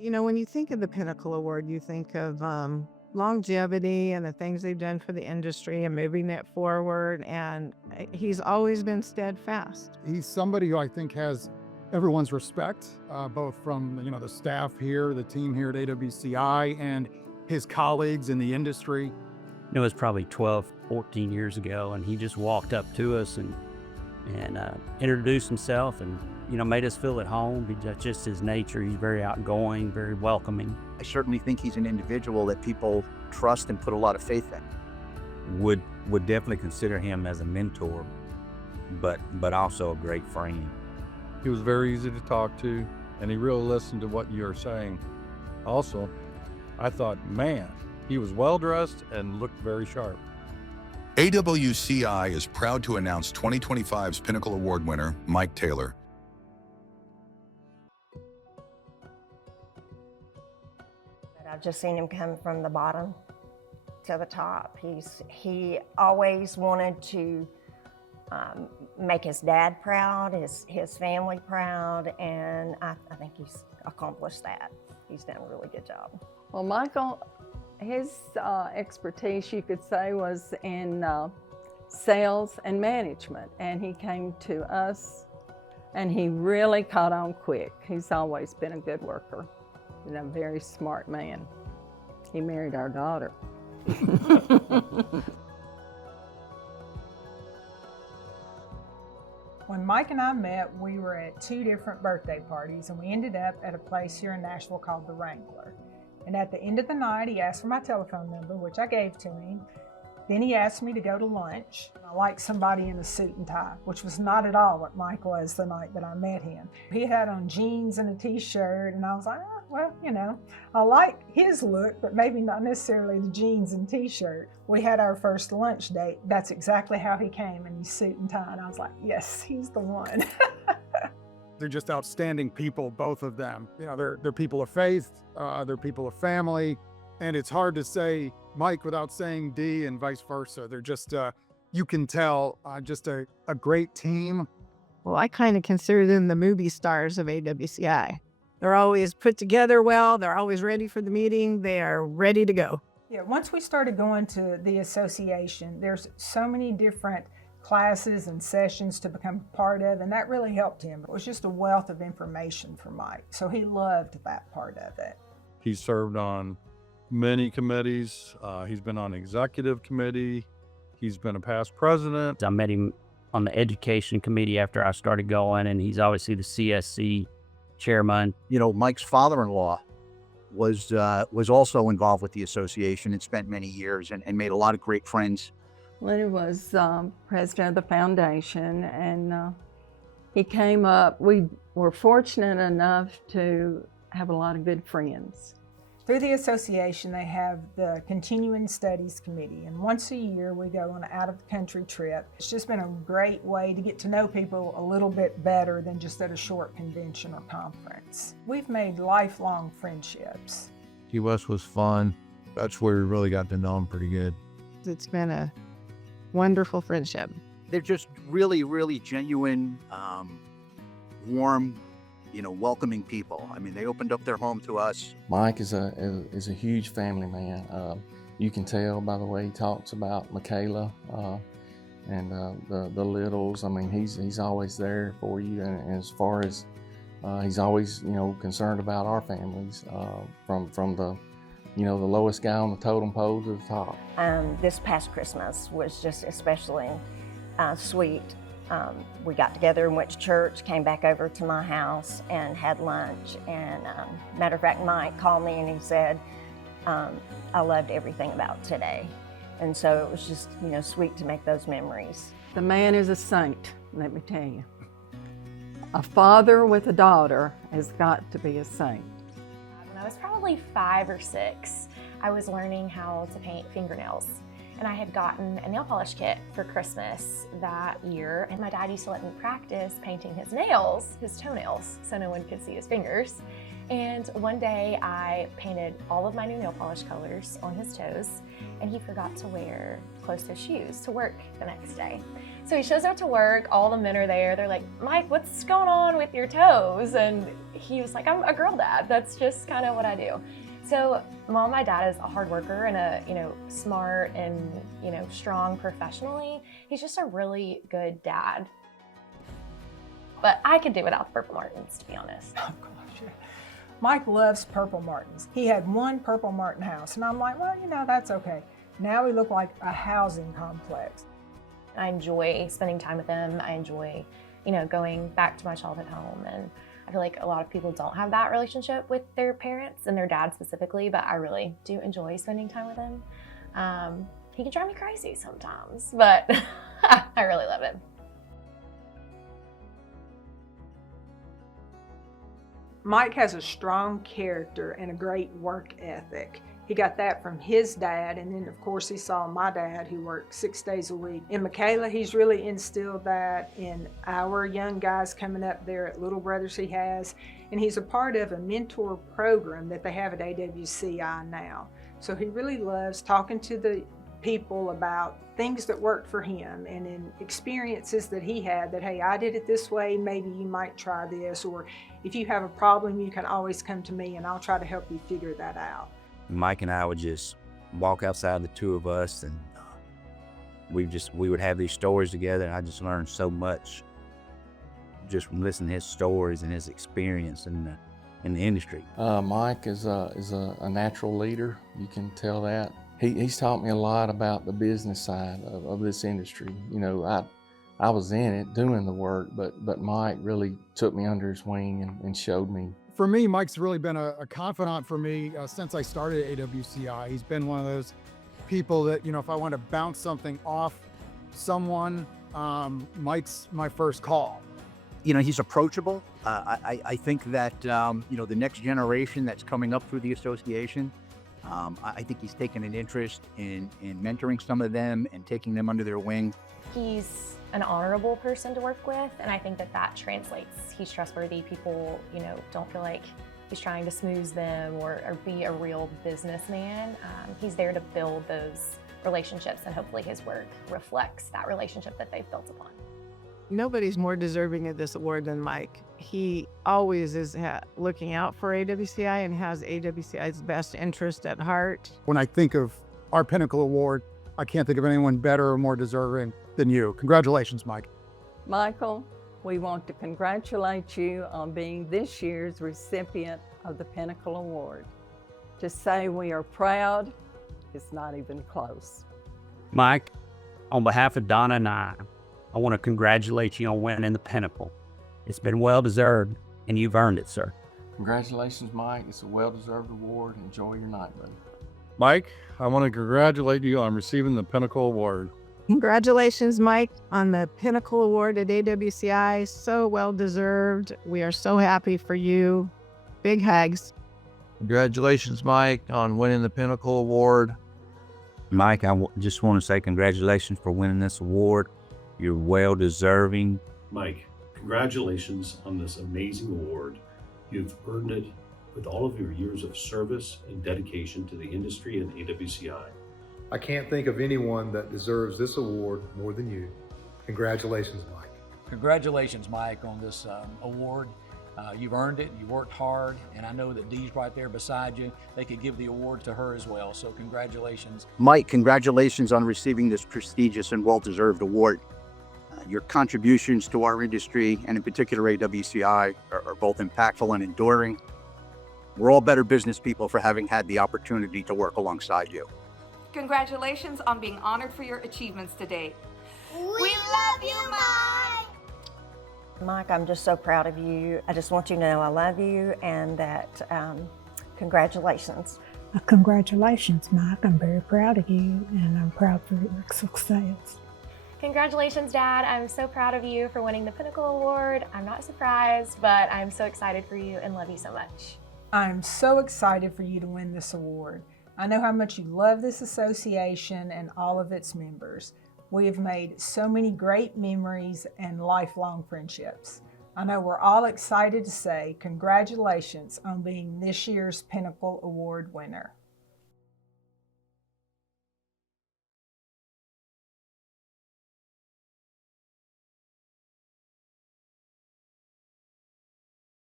You know, when you think of the Pinnacle Award, you think of longevity and the things they've done for the industry and moving it forward. And he's always been steadfast. He's somebody who I think has everyone's respect, both from the staff here, the team here at AWCI, and his colleagues in the industry. It was probably 12, 14 years ago, and he just walked up to us and introduced himself and made us feel at home. That's just his nature. He's very outgoing, very welcoming. I certainly think he's an individual that people trust and put a lot of faith in. Would definitely consider him as a mentor, but also a great friend. He was very easy to talk to, and he really listened to what you were saying. Also, I thought, man, he was well-dressed and looked very sharp. AWCI is proud to announce 2025's Pinnacle Award winner, Mike Taylor. I've just seen him come from the bottom to the top. He always wanted to make his dad proud, his family proud, and I think he's accomplished that. He's done a really good job. Well, Michael, his expertise, you could say, was in sales and management, and he came to us and he really caught on quick. He's always been a good worker and a very smart man. He married our daughter. When Mike and I met, we were at 2 different birthday parties, and we ended up at a place here in Nashville called the Wrangler. And at the end of the night, he asked for my telephone number, which I gave to him. Then he asked me to go to lunch. I liked somebody in a suit and tie, which was not at all what Mike was the night that I met him. He had on jeans and a t-shirt, and I was like, oh, well, I like his look, but maybe not necessarily the jeans and t-shirt. We had our first lunch date. That's exactly how he came, in his suit and tie, and I was like, yes, he's the one. They're just outstanding people, both of them. They're people of faith, they're people of family, and it's hard to say Mike without saying D and vice versa. They're just, you can tell, just a great team. Well, I kind of consider them the movie stars of AWCI. They're always put together well. They're always ready for the meeting. They are ready to go. Yeah, once we started going to the association, there's so many different classes and sessions to become part of, and that really helped him. It was just a wealth of information for Mike, so he loved that part of it. He served on many committees. He's been on executive committee. He's been a past president. I met him on the education committee after I started going, and he's obviously the CSC chairman. Mike's father-in-law was also involved with the association and spent many years and made a lot of great friends. Liddle was president of the foundation, and he came up. We were fortunate enough to have a lot of good friends. Through the association, they have the Continuing Studies Committee, and once a year we go on an out-of-the-country trip. It's just been a great way to get to know people a little bit better than just at a short convention or conference. We've made lifelong friendships. Key West was fun. That's where we really got to know him pretty good. It's been a wonderful friendship. They're just really, really genuine, warm, welcoming people. I mean, they opened up their home to us. Mike is a huge family man. You can tell by the way he talks about Michaela and the Littles. I mean, he's always there for you, and as far as he's always concerned about our families, from the the lowest guy on the totem pole to the top. This past Christmas was just especially sweet. We got together and went to church, came back over to my house and had lunch. And matter of fact, Mike called me and he said, I loved everything about today. And so it was just, sweet to make those memories. The man is a saint, let me tell you. A father with a daughter has got to be a saint. When I was probably 5 or 6, I was learning how to paint fingernails. And I had gotten a nail polish kit for Christmas that year, and my dad used to let me practice painting his nails, his toenails, so no one could see his fingers. And one day I painted all of my new nail polish colors on his toes, and he forgot to wear closed-toe shoes to work the next day. So he shows up to work, all the men are there, they're like, Mike, what's going on with your toes? And he was like, I'm a girl dad, that's just kind of what I do. So my dad is a hard worker and a, smart and, strong professionally. He's just a really good dad. But I could do without the Purple Martins, to be honest. Oh, gosh, yeah. Mike loves Purple Martins. He had one Purple Martin house, and I'm like, well, that's okay. Now we look like a housing complex. I enjoy spending time with them. I enjoy, going back to my childhood home, and I feel like a lot of people don't have that relationship with their parents and their dad specifically, but I really do enjoy spending time with him. He can drive me crazy sometimes, but I really love him. Mike has a strong character and a great work ethic. He got that from his dad, and then of course he saw my dad who worked 6 days a week. In Michaela, he's really instilled that in our young guys coming up there at Liddle Brothers he has, and he's a part of a mentor program that they have at AWCI now. So he really loves talking to the people about things that worked for him and in experiences that he had that, hey, I did it this way, maybe you might try this, or if you have a problem, you can always come to me and I'll try to help you figure that out. Mike and I would just walk outside, the two of us, and we would have these stories together, and I just learned so much just from listening to his stories and his experience in the industry. Mike is a natural leader. You can tell that. He's taught me a lot about the business side of this industry. I was in it doing the work, but Mike really took me under his wing and showed me. For me, Mike's really been a confidant for me since I started at AWCI. He's been one of those people that, if I want to bounce something off someone, Mike's my first call. He's approachable. I think that, the next generation that's coming up through the association, I think he's taken an interest in mentoring some of them and taking them under their wing. He's an honorable person to work with, and I think that translates. He's trustworthy. People, don't feel like he's trying to smooth them or be a real businessman. He's there to build those relationships, and hopefully his work reflects that relationship that they've built upon. Nobody's more deserving of this award than Mike. He always is looking out for AWCI and has AWCI's best interest at heart. When I think of our Pinnacle Award, I can't think of anyone better or more deserving than you. Congratulations, Mike. Michael, we want to congratulate you on being this year's recipient of the Pinnacle Award. To say we are proud is not even close. Mike, on behalf of Donna and I want to congratulate you on winning the Pinnacle. It's been well-deserved, and you've earned it, sir. Congratulations, Mike. It's a well-deserved award. Enjoy your night, buddy. Mike, I want to congratulate you on receiving the Pinnacle Award. Congratulations, Mike, on the Pinnacle Award at AWCI. So well-deserved. We are so happy for you. Big hugs. Congratulations, Mike, on winning the Pinnacle Award. Mike, just want to say congratulations for winning this award. You're well-deserving. Mike, congratulations on this amazing award. You've earned it with all of your years of service and dedication to the industry and AWCI. I can't think of anyone that deserves this award more than you. Congratulations, Mike. Congratulations, Mike, on this award. You've earned it, you worked hard, and I know that Dee's right there beside you. They could give the award to her as well, so congratulations. Mike, congratulations on receiving this prestigious and well-deserved award. Your contributions to our industry, and in particular AWCI, are both impactful and enduring. We're all better business people for having had the opportunity to work alongside you. Congratulations on being honored for your achievements to date. We love you, Mike! Mike, I'm just so proud of you. I just want you to know I love you and that congratulations. Congratulations, Mike. I'm very proud of you and I'm proud for your success. Congratulations, Dad. I'm so proud of you for winning the Pinnacle Award. I'm not surprised, but I'm so excited for you and love you so much. I'm so excited for you to win this award. I know how much you love this association and all of its members. We have made so many great memories and lifelong friendships. I know we're all excited to say congratulations on being this year's Pinnacle Award winner.